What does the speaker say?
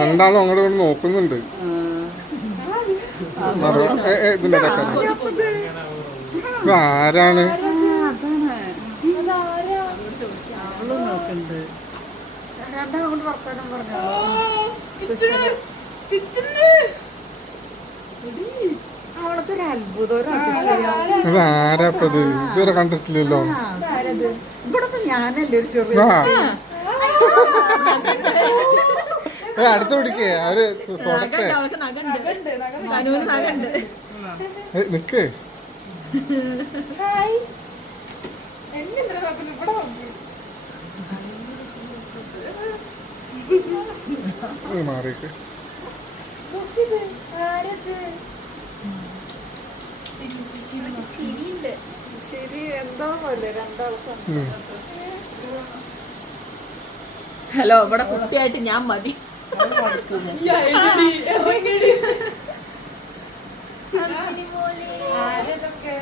രണ്ടാളും അങ്ങോട്ട് കൊണ്ട് നോക്കുന്നുണ്ട്. ആരാണ്? ആരാപ്പത്? ഇതുവരെ കണ്ടിട്ടില്ലല്ലോ. ഞാനല്ലേ ഒരു ചെറിയ അടുത്ത് പിടിക്കേ അവര് തുടക്കേ നിക്ക്. മാറിക്ക്. ശരി എന്താ പോലെ രണ്ടാൾക്കും. ഹലോ ഇവിടെ കുട്ടിയായിട്ട് ഞാൻ മതി. ആരതൊക്കെ